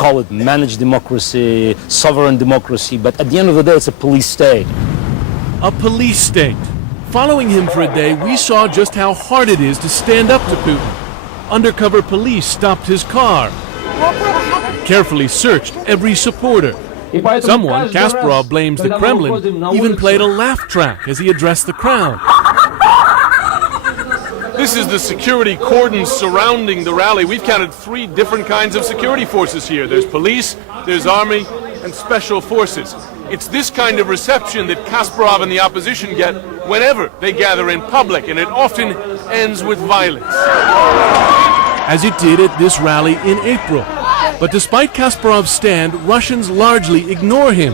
call it managed democracy, sovereign democracy, but at the end of the day, it's a police state. A police state. Following him for a day, we saw just how hard it is to stand up to Putin. Undercover police stopped his car, carefully searched every supporter. Someone, Kasparov blames the Kremlin, even played a laugh track as he addressed the crowd. This is the security cordon surrounding the rally. We've counted 3 different kinds of security forces here. There's police, there's army, and special forces. It's this kind of reception that Kasparov and the opposition get whenever they gather in public, and it often ends with violence. As it did at this rally in April. But despite Kasparov's stand, Russians largely ignore him.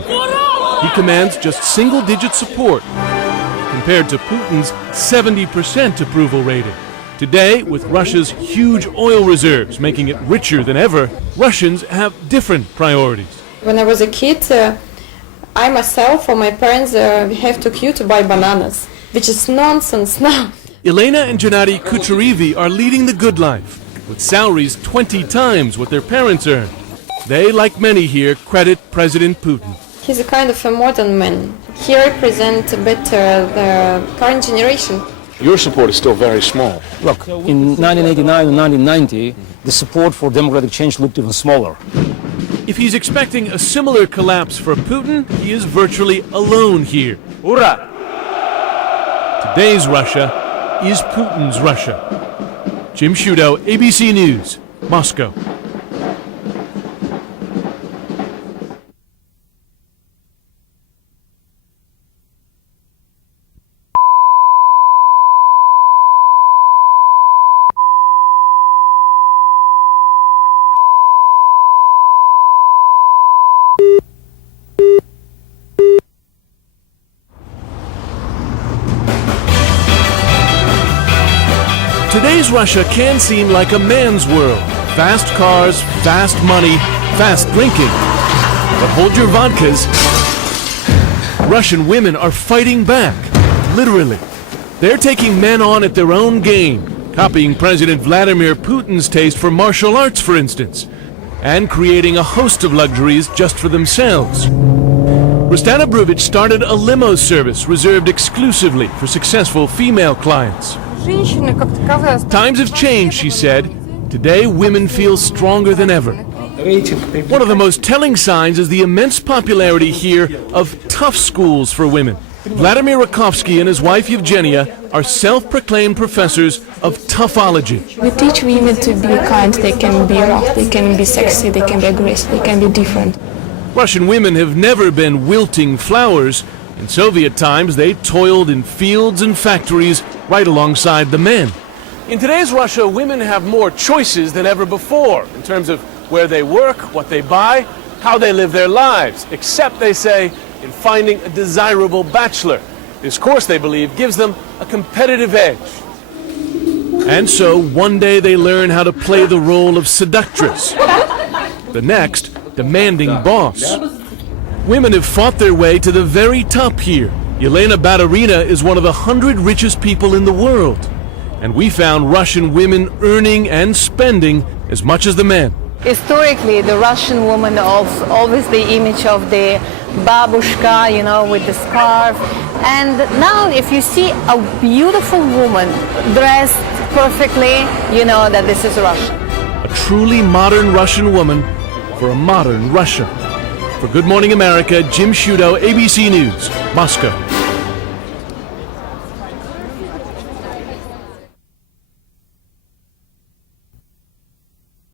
He commands just single-digit support, compared to Putin's 70% approval rating. Today, with Russia's huge oil reserves making it richer than ever, Russians have different priorities. When I was a kid, I myself or my parents have to queue to buy bananas, which is nonsense now. Elena and Gennady Kucherevi are leading the good life, with salaries 20 times what their parents earned. They, like many here, credit President Putin. He's a kind of a modern man. He represents better the current generation. Your support is still very small. Look, in 1989 and 1990, the support for democratic change looked even smaller. If he's expecting a similar collapse for Putin, he is virtually alone here. Hurrah! Today's Russia is Putin's Russia. Jim Sciutto, ABC News, Moscow. Today's Russia can seem like a man's world. Fast cars, fast money, fast drinking. But hold your vodkas. Russian women are fighting back, literally. They're taking men on at their own game, copying President Vladimir Putin's taste for martial arts, for instance, and creating a host of luxuries just for themselves. Rostana Bruvich started a limo service reserved exclusively for successful female clients. Times have changed, she said. Today, women feel stronger than ever. One of the most telling signs is the immense popularity here of tough schools for women. Vladimir Rakovsky and his wife Yevgenia are self-proclaimed professors of toughology. We teach women to be kind. They can be rough, they can be sexy, they can be aggressive, they can be different. Russian women have never been wilting flowers. In Soviet times, they toiled in fields and factories right alongside the men. In today's Russia, women have more choices than ever before in terms of where they work, what they buy, how they live their lives, except, they say, in finding a desirable bachelor. This course, they believe, gives them a competitive edge. And so, one day they learn how to play the role of seductress. The next, demanding boss. Women have fought their way to the very top here. Yelena Baturina is one of the 100 richest people in the world. And we found Russian women earning and spending as much as the men. Historically, the Russian woman always the image of the babushka, you know, with the scarf. And now if you see a beautiful woman dressed perfectly, you know that this is Russia. A truly modern Russian woman for a modern Russia. For Good Morning America, Jim Sciutto, ABC News, Moscow.